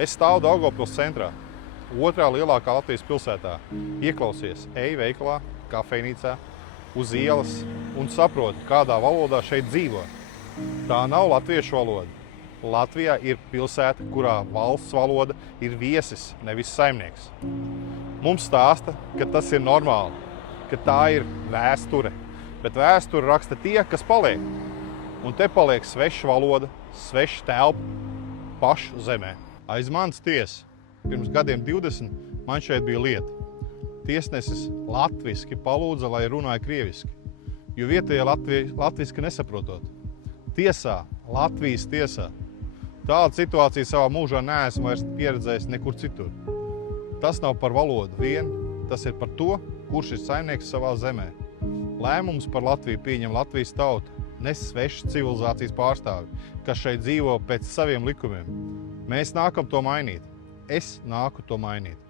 Es stāvu Daugavpils centrā, otrā lielākā Latvijas pilsētā. Ieklausies veikalā, kafejnīcā, uz ielas un saproti, kādā valodā šeit dzīvo. Tā nav latviešu valoda. Latvijā ir pilsēta, kurā valsts valoda ir viesis, nevis saimnieks. Mums stāsta, ka tas ir normāli, ka tā ir vēsture, bet vēsturi raksta tie, kas paliek. Un te paliek sveša valoda, sveša telpa pašu zemē. Aiz manas tiesa. Pirms gadiem 20 man šeit bija lieta. Tiesnesis latviski palūdza, lai runāja krieviski, jo vietējie latviski nesaprotot. Tiesā, Latvijas tiesā. Tādu situāciju savā mūžā neesmu vairs pieredzējis nekur citur. Tas nav par valodu vien, tas ir par to, kurš ir saimnieks savā zemē. Lēmums par Latviju pieņem Latvijas tauta, ne svešas civilizācijas pārstāvi, kas šeit dzīvo pēc saviem likumiem. Mēs nākam to mainīt. Es nāku to mainīt.